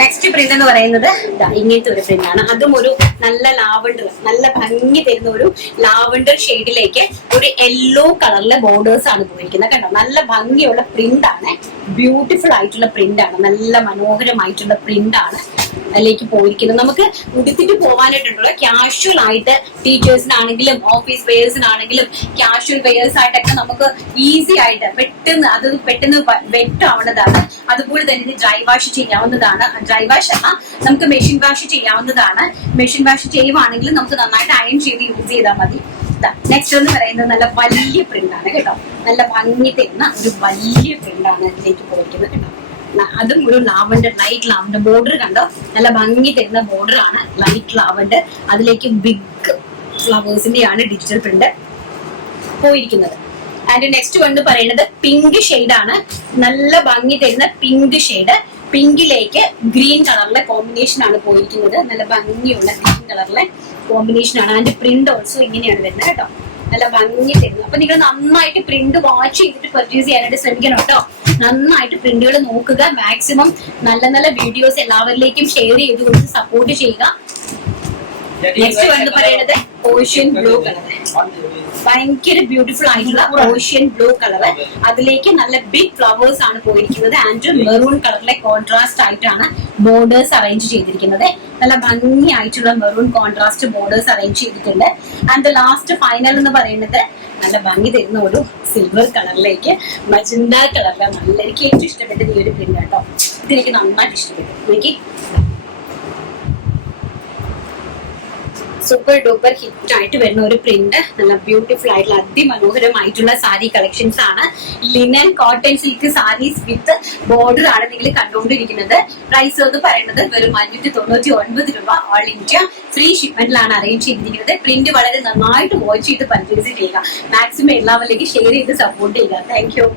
Next print എന്ന് പറയുന്നത് ഇങ്ങനത്തെ ഒരു പ്രിന്റ് ആണ്. അതും ഒരു നല്ല ലാവണ്ടർ, നല്ല ഭംഗി തരുന്ന ഒരു ലാവണ്ടർ ഷെയ്ഡിലേക്ക് ഒരു യെല്ലോ കളറിലെ ബോർഡേഴ്സ് ആണ് പോയിരിക്കുന്നത്. കണ്ടോ, നല്ല ഭംഗിയുള്ള പ്രിന്റ് ആണ്, ബ്യൂട്ടിഫുൾ ആയിട്ടുള്ള പ്രിന്റ് ആണ്, നല്ല മനോഹരമായിട്ടുള്ള പ്രിന്റ് ആണ് അതിലേക്ക് പോയിരിക്കുന്നത്. നമുക്ക് ഉടുത്തിട്ട് പോകാനായിട്ടുള്ള ക്യാഷ്വൽ ആയിട്ട് ടീച്ചേഴ്സിനാണെങ്കിലും ഓഫീസ് വെയേഴ്സിനാണെങ്കിലും ക്യാഷ്വൽ വെയേഴ്സ് ആയിട്ടൊക്കെ നമുക്ക് ഈസി ആയിട്ട് പെട്ടെന്ന് വെറ്റ് ആവുന്നതാണ്. അതുപോലെ തന്നെ ഇത് ഡ്രൈ വാഷ് ചെയ്യാവുന്നതാണ്. ഡ്രൈ വാഷ് അല്ല, നമുക്ക് മെഷീൻ വാഷ് ചെയ്യാവുന്നതാണ്. മെഷീൻ വാഷ് ചെയ്യുവാണെങ്കിൽ നമുക്ക് നന്നായിട്ട് അയൺ ചെയ്ത് യൂസ് ചെയ്താൽ മതി. നെക്സ്റ്റ് എന്ന് പറയുന്നത് നല്ല വലിയ പ്രിന്റ് ആണ് കേട്ടോ, നല്ല ഭംഗി തരുന്ന ഒരു വലിയ പ്രിന്റ് ആണ് ഇതിലേക്ക് പോയിരിക്കുന്നത് കേട്ടോ. അതും ഒരു ലാവണ്ടർ, ലൈറ്റ് ലാവണ്ടർ ബോർഡർ കണ്ടോ, നല്ല ഭംഗി തരുന്ന ബോർഡർ ആണ്, ലൈറ്റ് ലാവണ്ടർ. അതിലേക്ക് ബിഗ് ഫ്ലവേഴ്സിന്റെ ആണ് ഡിജിറ്റൽ പ്രിന്റ് പോയിരിക്കുന്നത്. ആൻഡ് നെക്സ്റ്റ് വന്ന് പറയുന്നത് പിങ്ക് ഷെയ്ഡ് ആണ്, നല്ല ഭംഗി തരുന്ന പിങ്ക് ഷെയ്ഡ്. പിങ്കിലേക്ക് ഗ്രീൻ കളറിലെ കോമ്പിനേഷൻ ആണ് പോയിരിക്കുന്നത്. നല്ല ഭംഗിയുള്ള ഗ്രീൻ കളറിലെ കോമ്പിനേഷൻ ആണ്. അതിന്റെ പ്രിന്റ് ഓൾസോ ഇങ്ങനെയാണ് വരുന്നത് കേട്ടോ, നല്ല ഭംഗി തരുന്നത്. അപ്പൊ നിങ്ങൾ നന്നായിട്ട് പ്രിന്റ് വാച്ച് ചെയ്തിട്ട് പർച്ചേസ് ചെയ്യാനായിട്ട് ശ്രമിക്കണം കേട്ടോ. നന്നായിട്ട് പ്രിന്റുകൾ നോക്കുക, മാക്സിമം നല്ല നല്ല വീഡിയോസ് എല്ലാവരിലേക്കും ഷെയർ ചെയ്തുകൊണ്ട് സപ്പോർട്ട് ചെയ്യുക. നെക്സ്റ്റ് വന്ന് പറയുന്നത് ഓഷ്യൻ ബ്ലൂ കളർ, ഭയങ്കര ബ്യൂട്ടിഫുൾ ആയിട്ടുള്ള ഓഷ്യൻ ബ്ലൂ കളർ. അതിലേക്ക് നല്ല ബിഗ് ഫ്ലവേഴ്സ് ആണ് പോയിരിക്കുന്നത്. ആൻഡ് മെറൂൺ കളറിലെ കോൺട്രാസ്റ്റ് ആയിട്ടാണ് ബോർഡേഴ്സ് അറേഞ്ച് ചെയ്തിരിക്കുന്നത്. നല്ല ഭംഗിയായിട്ടുള്ള മെറൂൺ കോൺട്രാസ്റ്റ് ബോർഡേഴ്സ് അറേഞ്ച് ചെയ്തിട്ടുണ്ട്. ആൻഡ് ലാസ്റ്റ് ഫൈനൽ എന്ന് പറയുന്നത് നല്ല ഭംഗി തരുന്ന ഒരു സിൽവർ കളറിലേക്ക് മജന്ത കളറിലെ നല്ല, എനിക്ക് ഏറ്റവും ഇഷ്ടപ്പെട്ടത് ഈ ഒരു പ്രിന്റ് കേട്ടോ. ഇതെനിക്ക് നന്നായിട്ട് ഇഷ്ടപ്പെട്ടു. എനിക്ക് സൂപ്പർ ഡൂപ്പർ ഹിറ്റ് ആയിട്ട് വരുന്ന ഒരു പ്രിന്റ്, നല്ല ബ്യൂട്ടിഫുൾ ആയിട്ടുള്ള അതിമനോഹരമായിട്ടുള്ള സാരി കളക്ഷൻസ് ആണ്. Linen cotton silk sarees with border ആണ് നിങ്ങൾ കണ്ടുകൊണ്ടിരിക്കുന്നത്. പ്രൈസ് എന്ന് പറയുന്നത് വെറും 599 രൂപ. ഓൾ ഇന്ത്യ ഫ്രീ ഷിപ്മെന്റിലാണ് അറേഞ്ച് ചെയ്തിരിക്കുന്നത്. പ്രിന്റ് വളരെ നന്നായിട്ട് വാച്ച് ചെയ്ത് പർച്ചേസ് ചെയ്യുക. മാക്സിമം എല്ലാവരിലേക്ക് ഷെയർ ചെയ്ത് സപ്പോർട്ട് ചെയ്യുക. Thank U.